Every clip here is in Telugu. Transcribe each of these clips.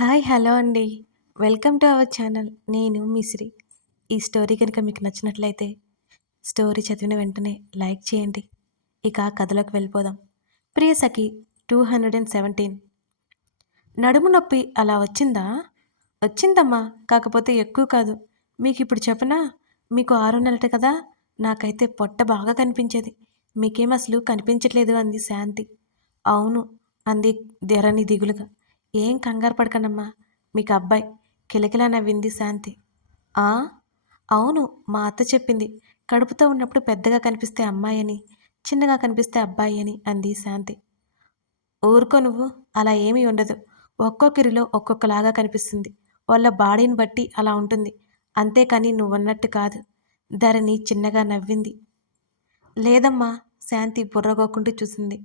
హాయ్ హలో అండి. Welcome to our channel. నేను మిశ్రీ ఈ స్టోరీ కనుక మీకు నచ్చినట్లయితే స్టోరీ చదివిన వెంటనే లైక్ చేయండి. ఇక కథలోకి వెళ్ళిపోదాం. Priya Sakhi two hundred and seventeen. నడుము నొప్పి అలా వచ్చిందా? వచ్చిందమ్మా కాకపోతే ఎక్కువ కాదు. మీకు ఇప్పుడు చెప్పనా? మీకు ఆరు నెలట కదా? నాకైతే పొట్ట బాగా కనిపించేది. మీకేం అసలు కనిపించట్లేదు అంది శాంతి. అవును అంది ధరణి దిగులుగా. ఏం కంగారు పడకండమ్మా. మీకు అబ్బాయి కిలకిలా నవ్వింది శాంతి. ఆ? అవును మా అత్త చెప్పింది. కడుపుతో ఉన్నప్పుడు పెద్దగా కనిపిస్తే అమ్మాయి అని చిన్నగా కనిపిస్తే అబ్బాయి అని అంది శాంతి. ఊరుకో నువ్వు అలా ఏమీ ఉండదు. ఒక్కొక్కరిలో ఒక్కొక్కలాగా కనిపిస్తుంది. వాళ్ళ బాడీని బట్టి అలా ఉంటుంది. అంతేకాని నువ్వన్నట్టు కాదు. ధరణి చిన్నగా నవ్వింది. లేదమ్మా శాంతి బుర్రగోకుంటూ చూసింది.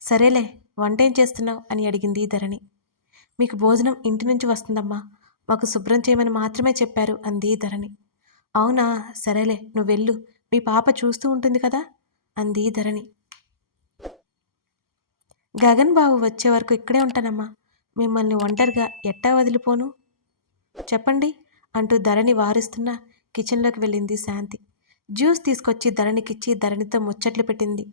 సరేలే వంటేం చేస్తున్నావు? అని అడిగింది ధరణి. మీకు భోజనం ఇంటి నుంచి వస్తుందమ్మా. మాకు శుభ్రం చేయమని మాత్రమే చెప్పారు అంది ధరణి. అవునా? సరేలే నువ్వు వెళ్ళు. మీ పాప చూస్తూ ఉంటుంది కదా? అంది ధరణి. గగన్ బాబు వచ్చే వరకు ఇక్కడే ఉంటానమ్మా. మిమ్మల్ని ఒంటరిగా ఎట్టా వదిలిపోను? చెప్పండి అంటూ ధరణి వారిస్తున్న కిచెన్లోకి వెళ్ళింది శాంతి. జ్యూస్ తీసుకొచ్చి ధరణికిచ్చి ధరణితో ముచ్చట్లు పెట్టింది.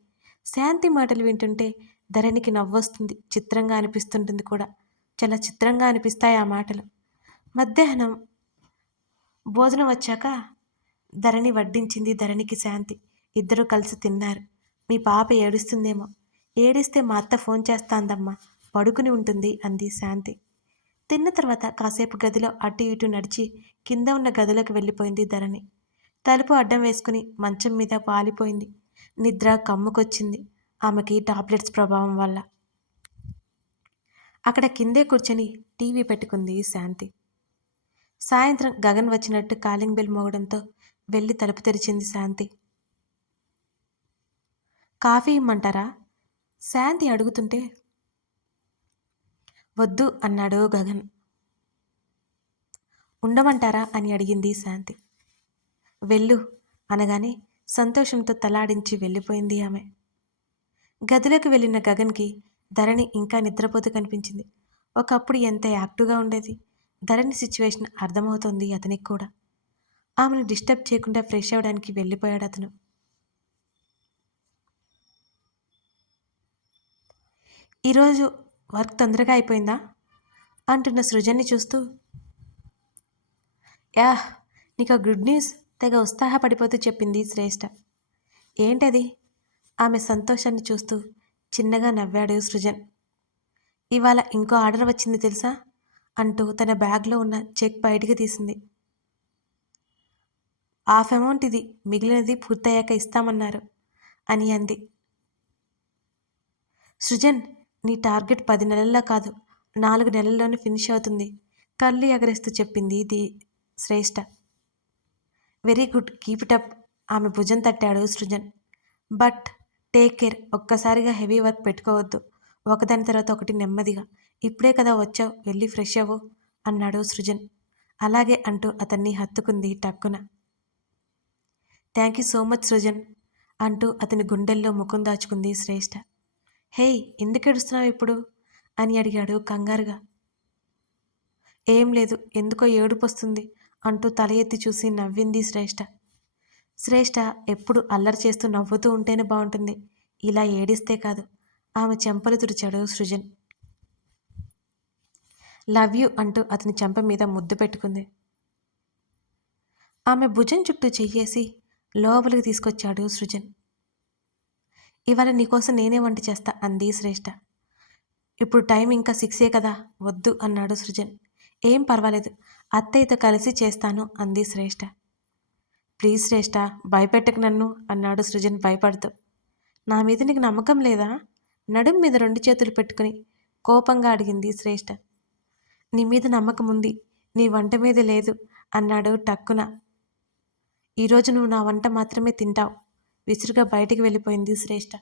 శాంతి మాటలు వింటుంటే ధరణికి నవ్వొస్తుంది చిత్రంగా అనిపిస్తుంటుంది కూడా. చాలా చిత్రంగా అనిపిస్తాయి ఆ మాటలు. మధ్యాహ్నం భోజనం వచ్చాక ధరణి వడ్డించింది ధరణికి శాంతి. ఇద్దరూ కలిసి తిన్నారు. మీ పాప ఏడుస్తుందేమో. ఏడిస్తే మా అత్త ఫోన్ చేస్తాందమ్మా. పడుకుని ఉంటుంది అంది శాంతి. తిన్న తర్వాత కాసేపు గదిలో అటు ఇటు నడిచి కింద ఉన్న గదిలోకి వెళ్ళిపోయింది ధరణి. తలుపు అడ్డం వేసుకుని మంచం మీద పాలిపోయింది. నిద్ర కమ్ముకొచ్చింది. ఆమెకి టాబ్లెట్స్ ప్రభావం వల్ల. అక్కడ కిందే కూర్చొని టీవీ పెట్టుకుంది శాంతి. సాయంత్రం గగన్ వచ్చినట్టు కాలింగ్ బెల్ మోగడంతో వెళ్ళి తలుపు తెరిచింది శాంతి. కాఫీ ఇమ్మంటారా? శాంతి అడుగుతుంటే వద్దు అన్నాడు గగన్. ఉండమంటారా? అని అడిగింది శాంతి. వెళ్ళు అనగానే సంతోషంతో తలాడించి వెళ్ళిపోయింది ఆమె. గదిలోకి వెళ్ళిన గగన్కి ధరణి ఇంకా నిద్రపోతూ కనిపించింది. ఒకప్పుడు ఎంత యాక్టివ్గా ఉండేది. ధరణి సిచ్యువేషన్ అర్థమవుతోంది అతనికి కూడా. ఆమెను డిస్టర్బ్ చేయకుండా ఫ్రెష్ అవ్వడానికి వెళ్ళిపోయాడు అతను. ఈరోజు వర్క్ తొందరగా అయిపోయిందా? అంటున్న సృజన్ని చూస్తూ. యా నీకు గుడ్ న్యూస్. తెగ ఉత్సాహపడిపోతూ చెప్పింది శ్రేష్ఠ ఏంటది? ఆమె సంతోషాన్ని చూస్తూ. చిన్నగా నవ్వాడు సృజన్. ఇవాళ ఇంకో ఆర్డర్ వచ్చింది తెలుసా? అంటూ తన బ్యాగ్లో ఉన్న చెక్ బయటికి తీసింది. హాఫ్ అమౌంట్ ఇది మిగిలినది పూర్తయ్యాక ఇస్తామన్నారు అని అంది. సృజన్ నీ టార్గెట్ పది నెలల్లో కాదు నాలుగు నెలల్లోనే ఫినిష్ అవుతుంది కళ్ళు ఎగరేస్తూ చెప్పింది ఇది Shreshta very good keep it up ఆమె భుజం తట్టాడు సృజన్. బట్ టేక్ కేర్ ఒక్కసారిగా హెవీ వర్క్ పెట్టుకోవద్దు. ఒకదాని తర్వాత ఒకటి నెమ్మదిగా. ఇప్పుడే కదా వచ్చావు వెళ్ళి ఫ్రెష్ అవ్వు అన్నాడు సృజన్. అలాగే అంటూ అతన్ని హత్తుకుంది టక్కున. Thank you so much Srujan అంటూ అతని గుండెల్లో ముఖం దాచుకుంది శ్రేష్ఠ హేయ్ ఎందుకు ఏడుస్తున్నావు ఇప్పుడు? అని అడిగాడు కంగారుగా. ఏం లేదు ఎందుకో ఏడుపు వస్తుంది అంటూ తల ఎత్తి చూసి నవ్వింది శ్రేష్ఠ శ్రేష్ఠ ఎప్పుడు అల్లరి చేస్తూ నవ్వుతూ ఉంటేనే బాగుంటుంది. ఇలా ఏడిస్తే కాదు. ఆమె చెంపలు తుడిచాడు సృజన్. లవ్ యూ అంటూ అతని చెంప మీద ముద్దు పెట్టుకుంది. ఆమె భుజం చుట్టూ చెయ్యేసి లోపలికి తీసుకొచ్చాడు సృజన్. ఇవాళ నీకోసం నేనే వంట చేస్తా అంది శ్రేష్ఠ ఇప్పుడు టైం ఇంకా సిక్సే కదా వద్దు అన్నాడు సృజన్. ఏం పర్వాలేదు అత్తయ్యతో కలిసి చేస్తాను అంది శ్రేష్ఠ ప్లీజ్ శ్రేష్ఠ భయపెట్టకు నన్ను అన్నాడు సృజన్ భయపడుతూ. నా మీద నీకు నమ్మకం లేదా? నడుం మీద రెండు చేతులు పెట్టుకుని కోపంగా అడిగింది శ్రేష్ఠ నీ మీద నమ్మకం ఉంది నీ వంట మీద లేదు అన్నాడు టక్కున. ఈరోజు నువ్వు నా వంట మాత్రమే తింటావు విసురుగా బయటికి వెళ్ళిపోయింది శ్రేష్ఠ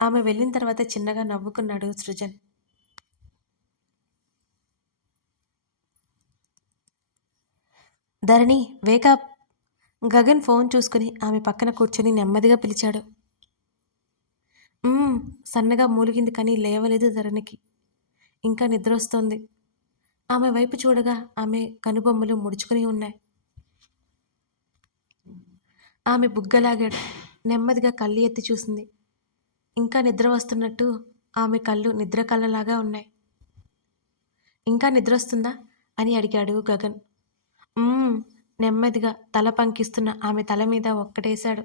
ఆమె వెళ్ళిన తర్వాత చిన్నగా నవ్వుకున్నాడు Srujan. Dharani wake up Gagan phone చూసుకుని ఆమె పక్కన కూర్చొని నెమ్మదిగా పిలిచాడు. సన్నగా మూలిగింది కానీ లేవలేదు ధరణికి. ఇంకా నిద్ర వస్తోంది ఆమె వైపు చూడగా ఆమె కనుబొమ్మలు ముడుచుకుని ఉన్నాయి. ఆమె బుగ్గలాగాడు. నెమ్మదిగా కళ్ళు ఎత్తి చూసింది. ఇంకా నిద్ర వస్తున్నట్టు ఆమె కళ్ళు నిద్ర కళ్ళలాగా ఉన్నాయి. ఇంకా నిద్ర వస్తుందా అని అడిగాడు గగన్. నెమ్మదిగా తల పంకిస్తున్న ఆమె తల మీద ఒక్కటేశాడు.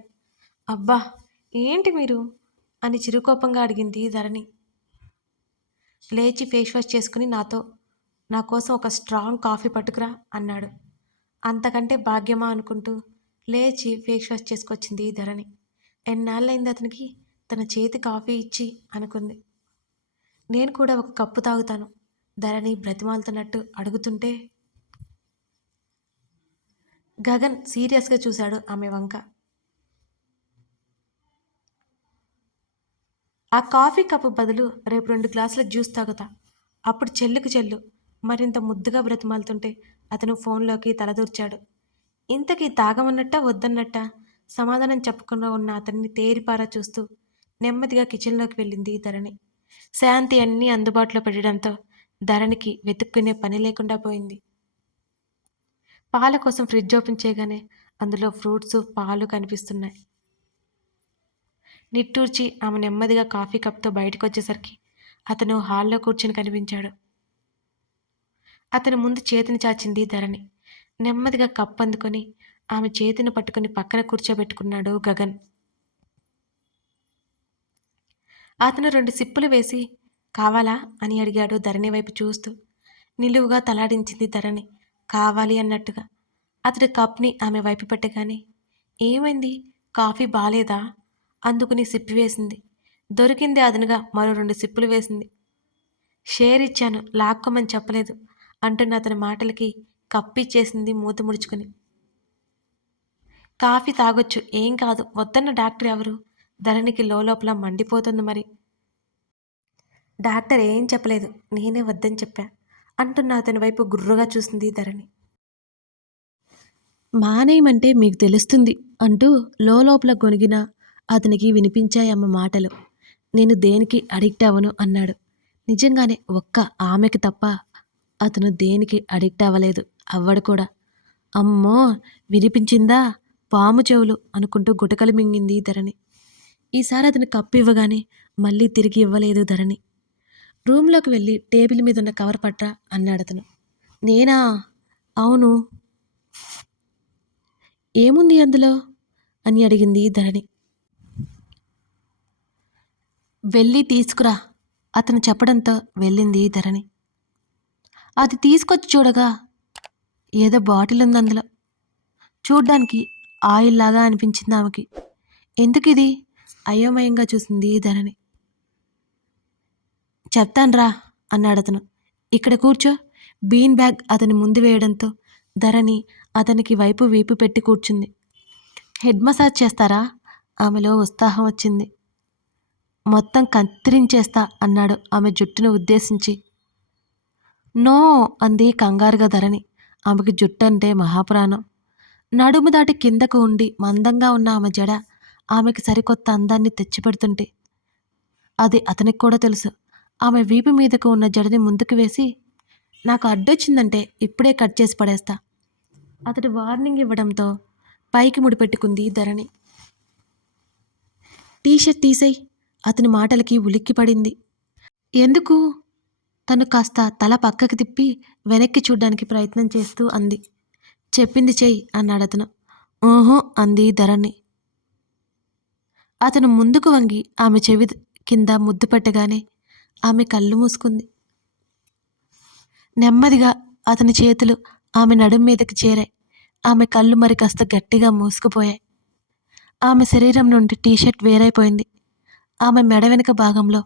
అబ్బా ఏంటి మీరు? అని చిరుకోపంగా అడిగింది ధరణి. లేచి ఫేస్ వాష్ చేసుకుని నాతో నా కోసం ఒక స్ట్రాంగ్ కాఫీ పట్టుకురా అన్నాడు. అంతకంటే భాగ్యమా అనుకుంటూ లేచి ఫేస్ వాష్ చేసుకొచ్చింది ధరణి. ఎన్నాళ్ళైంది అతనికి? తన చేతి కాఫీ ఇచ్చి అనుకుంది. నేను కూడా ఒక కప్పు తాగుతాను ధరణి బ్రతిమాలుతున్నట్టు అడుగుతుంటే గగన్ సీరియస్గా చూశాడు ఆమె వంక. ఆ కాఫీ కప్పు బదులు రేపు రెండు గ్లాసుల జ్యూస్ తాగుతా. అప్పుడు చెల్లుకు చెల్లు మరింత ముద్దుగా బ్రతిమాలుతుంటే అతను ఫోన్లోకి తలదూర్చాడు. ఇంతకీ తాగమన్నట్ట వద్దన్నట్ట సమాధానం చెప్పకుండా ఉన్న అతన్ని తేరిపారా చూస్తూ నెమ్మదిగా కిచెన్లోకి వెళ్ళింది ధరణి. శాంతి అన్నీ అందుబాటులో పెట్టడంతో ధరణికి వెతుక్కునే పని లేకుండా పోయింది. పాల కోసం ఫ్రిడ్జ్ ఓపెన్ చేయగానే అందులో ఫ్రూట్స్ పాలు కనిపిస్తున్నాయి. నిట్టూర్చి ఆమె నెమ్మదిగా కాఫీ కప్తో బయటకు వచ్చేసరికి అతను హాల్లో కూర్చుని కనిపించాడు. అతని ముందు చేతిని చాచింది ధరణి. నెమ్మదిగా కప్ అందుకొని ఆమె చేతిని పట్టుకుని పక్కన కూర్చోబెట్టుకున్నాడు గగన్. అతను రెండు సిప్పులు వేసి కావాలా? అని అడిగాడు ధరణి వైపు చూస్తూ. నిలువుగా తలాడించింది ధరణి. కావాలి అన్నట్టుగా. అతడి కప్ని ఆమె వైపు పెట్టగానే ఏమైంది? కాఫీ బాలేదా? అందుకుని సిప్పి వేసింది. దొరికింది అదనుగా మరో రెండు సిప్పులు వేసింది. షేర్ ఇచ్చాను లాక్కోమని చెప్పలేదు అంటున్న అతని మాటలకి కప్పిచ్చేసింది మూత ముడుచుకుని. కాఫీ తాగొచ్చు ఏం కాదు వద్దన్న డాక్టర్ ఎవరు? ధరణికి లోపల మండిపోతుంది మరి. డాక్టర్ ఏం చెప్పలేదు నేనే వద్దని చెప్పా. అంటున్న అతని వైపు గుర్రుగా చూసింది ధరణి. మానేయమంటే మీకు తెలుస్తుంది అంటూ లోపల గొనిగిన అతనికి వినిపించాయమ్మ మాటలు. నేను దేనికి అడిక్ట్ అవ్వను అన్నాడు. నిజంగానే ఒక్క ఆమెకి తప్ప అతను దేనికి అడిక్ట్ అవ్వలేదు అవ్వడు కూడా. అమ్మో వినిపించిందా? పాము చెవులు అనుకుంటూ గుటకలు మింగింది ధరణి. ఈసారి అతను కప్పు ఇవ్వగానే మళ్ళీ తిరిగి ఇవ్వలేదు ధరణి. రూమ్లోకి వెళ్ళి టేబుల్ మీద ఉన్న కవర్ పట్రా అన్నాడు అతను. నేనా? అవును. ఏముంది అందులో? అని అడిగింది ధరణి. వెళ్ళి తీసుకురా అతను చెప్పడంతో వెళ్ళింది ధరణి. అది తీసుకొచ్చి చూడగా ఏదో బాటిల్ ఉంది అందులో. చూడ్డానికి ఆయిల్ లాగా అనిపించింది ఆమెకి. ఎందుకు ఇది అయోమయంగా చూసింది ధరణి. చెప్తాన్రా అన్నాడు అతను ఇక్కడ కూర్చో. బీన్ బ్యాగ్ అతని ముందు వేయడంతో ధరణి అతనికి వైపు వీపు పెట్టి కూర్చుంది. హెడ్ మసాజ్ చేస్తారా? ఆమెలో ఉత్సాహం వచ్చింది. మొత్తం కత్తిరించేస్తా అన్నాడు ఆమె జుట్టును ఉద్దేశించి. నో అంది కంగారుగా ధరణి. ఆమెకి జుట్టు అంటే మహాపురాణం. నడుము దాటి కిందకు ఉండి మందంగా ఉన్న ఆమె జడ ఆమెకి సరికొత్త అందాన్ని తెచ్చిపెడుతుంటే. అది అతనికి కూడా తెలుసు. ఆమె వీపు మీదకు ఉన్న జడని ముందుకు వేసి నాకు అడ్డొచ్చిందంటే ఇప్పుడే కట్ చేసి పడేస్తా. అతడు వార్నింగ్ ఇవ్వడంతో పైకి ముడిపెట్టుకుంది ధరణి. టీషర్ట్ తీసేయ్ అతని మాటలకి ఉలిక్కిపడింది ఎందుకు? తను కాస్త తల పక్కకి తిప్పి వెనక్కి చూడ్డానికి ప్రయత్నం చేస్తూ అంది. చెప్పింది చెయ్యి అన్నాడు అతను. ఓహో అంది ధరణి. అతను ముందుకు వంగి ఆమె చెవి కింద ముద్దు పెట్టగానే ఆమె కళ్ళు మూసుకుంది. నెమ్మదిగా అతని చేతులు ఆమె నడుం మీదకి చేరాయి. ఆమె కళ్ళు మరి కాస్త గట్టిగా మూసుకుపోయాయి. ఆమె శరీరం నుండి టీషర్ట్ వేరైపోయింది. ఆమె మెడ వెనుక భాగంలో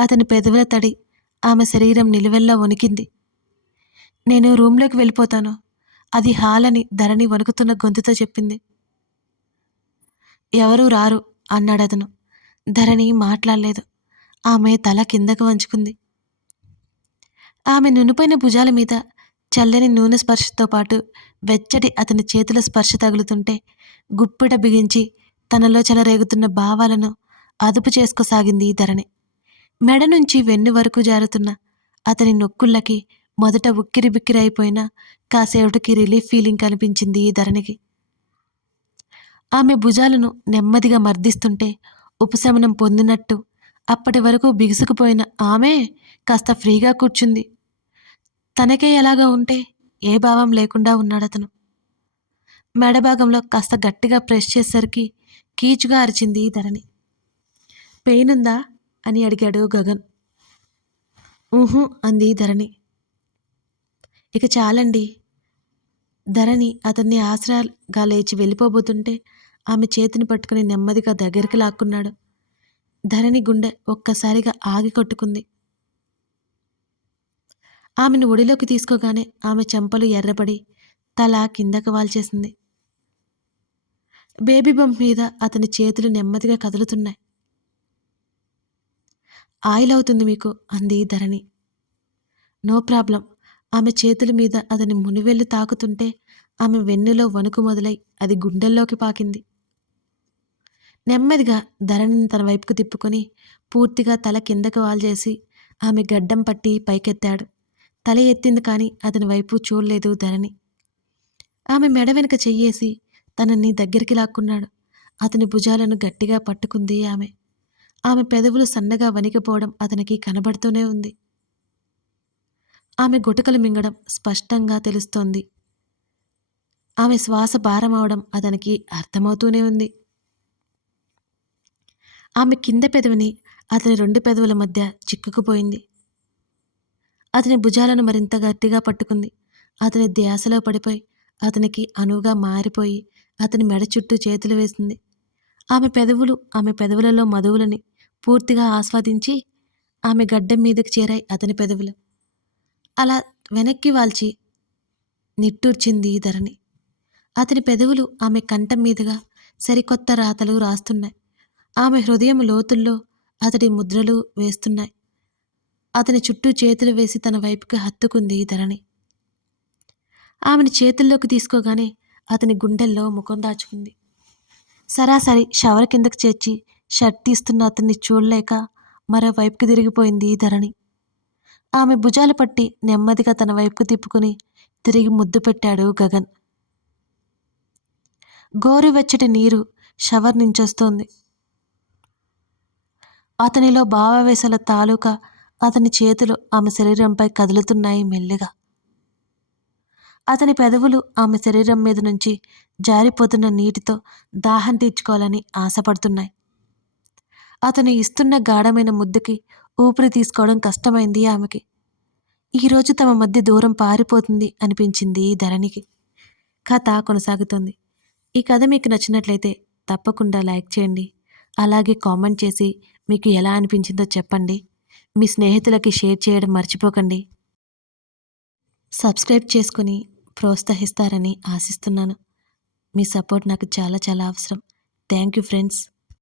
అతని పెదవుల తడి ఆమె శరీరం నిలువెల్లా వణికింది. నేను రూమ్లోకి వెళ్ళిపోతాను. అది హాల్ అని ధరణి వణుకుతున్న గొంతుతో చెప్పింది. ఎవరూ రారు అన్నాడు అతను. ధరణి మాట్లాడలేదు. ఆమె తల కిందకు వంచుకుంది. ఆమె నునుపైన భుజాల మీద చల్లని నూనె స్పర్శతో పాటు వెచ్చటి అతని చేతుల స్పర్శ తగులుతుంటే గుప్పిట బిగించి తనలో చెలరేగుతున్న భావాలను అదుపు చేసుకోసాగింది ధరణి. మెడ నుంచి వెన్ను వరకు జారుతున్న అతని నొక్కుళ్ళకి మొదట ఉక్కిరి బిక్కిరి అయిపోయినా కాసేపటికి రిలీఫ్ ఫీలింగ్ కనిపించింది ఈ ధరణికి. ఆమె భుజాలను నెమ్మదిగా మర్దిస్తుంటే ఉపశమనం పొందినట్టు అప్పటి వరకు బిగుసుకుపోయిన ఆమె కాస్త ఫ్రీగా కూర్చుంది. తనకే ఎలాగా ఉంటే ఏ భావం లేకుండా ఉన్నాడతను. మెడభాగంలో కాస్త గట్టిగా ప్రెస్ చేసేసరికి కీచుగా అరిచింది ధరణి. పెయిన్ ఉందా అని అడిగాడు గగన్. ఊహు అంది ధరణి. ఇక చాలండి. ధరణి అతన్ని ఆసరాగా లేచి వెళ్ళిపోబోతుంటే ఆమె చేతిని పట్టుకుని నెమ్మదిగా దగ్గరికి లాక్కున్నాడు. ధరణి గుండె ఒక్కసారిగా ఆగి కొట్టుకుంది. ఆమెను ఒడిలోకి తీసుకోగానే ఆమె చెంపలు ఎర్రబడి తల కిందకు వాల్చేసింది. బేబీ బంప్ మీద అతని చేతులు నెమ్మదిగా కదులుతున్నాయి. ఆయిల్ అవుతుంది మీకు అంది ధరణి. No problem. ఆమె చేతుల మీద అతని మునివెళ్ళు తాకుతుంటే ఆమె వెన్నులో వణుకు మొదలై అది గుండెల్లోకి పాకింది. నెమ్మదిగా ధరణిని తన వైపుకు తిప్పుకొని పూర్తిగా తల కిందకు వాల్చేసి ఆమె గడ్డం పట్టి పైకెత్తాడు. తల ఎత్తింది కానీ అతని వైపు చూడలేదు ధరణి. ఆమె మెడ వెనుక చెయ్యేసి తనని దగ్గరికి లాక్కున్నాడు. అతని భుజాలను గట్టిగా పట్టుకుంది ఆమె. ఆమె పెదవులు సన్నగా వణికిపోవడం అతనికి కనబడుతూనే ఉంది. ఆమె గుటకలు మింగడం స్పష్టంగా తెలుస్తోంది. ఆమె శ్వాస భారం అవడం అతనికి అర్థమవుతూనే ఉంది. ఆమె కింద పెదవిని అతని రెండు పెదవుల మధ్య చిక్కుకుపోయింది. అతని భుజాలను మరింత గట్టిగా పట్టుకుంది. అతని ధ్యాసలో పడిపోయి అతనికి అనువుగా మారిపోయి అతని మెడ చుట్టూ చేతులు వేసింది. ఆమె పెదవులు ఆమె పెదవులలో మధువులని పూర్తిగా ఆస్వాదించి ఆమె గడ్డం మీదకి చేరాయి అతని పెదవులు. అలా వెనక్కి వాల్చి నిట్టూర్చింది ధరణి. అతని పెదవులు ఆమె కంఠం మీదుగా సరికొత్త రాతలు రాస్తున్నాయి. ఆమె హృదయం లోతుల్లో అతడి ముద్రలు వేస్తున్నాయి. అతని చుట్టూ చేతులు వేసి తన వైపుకి హత్తుకుంది ధరణి. ఆమెను చేతుల్లోకి తీసుకోగానే అతని గుండెల్లో ముఖం దాచుకుంది. సరాసరి షవర్ కిందకు చేర్చి షర్ట్ తీస్తున్న అతన్ని చూడలేక మరోవైపుకి తిరిగిపోయింది ధరణి. ఆమె భుజాలు పట్టి నెమ్మదిగా తన వైపుకు తిప్పుకుని తిరిగి ముద్దు పెట్టాడు గగన్. గోరువెచ్చటి నీరు షవర్ నుంచొస్తోంది అతనిలో భావావేశాల తాలూకా అతని చేతులు ఆమె శరీరంపై కదులుతున్నాయి మెల్లిగా. అతని పెదవులు ఆమె శరీరం మీద నుంచి జారిపోతున్న నీటితో దాహం తీర్చుకోవాలని ఆశపడుతున్నాయి. అతను ఇస్తున్న గాఢమైన ముద్దుకి ఊపిరి తీసుకోవడం కష్టమైంది ఆమెకి. ఈరోజు తమ మధ్య దూరం పారిపోతుంది అనిపించింది ధరణికి. కథ కొనసాగుతుంది. ఈ కథ మీకు నచ్చినట్లయితే తప్పకుండా లైక్ చేయండి. అలాగే కామెంట్ చేసి మీకు ఎలా అనిపించిందో చెప్పండి. మీ స్నేహితులకి షేర్ చేయడం మర్చిపోకండి. సబ్స్క్రైబ్ చేసుకుని ప్రోత్సహిస్తారని ఆశిస్తున్నాను. మీ సపోర్ట్ నాకు చాలా చాలా అవసరం. Thank you friends.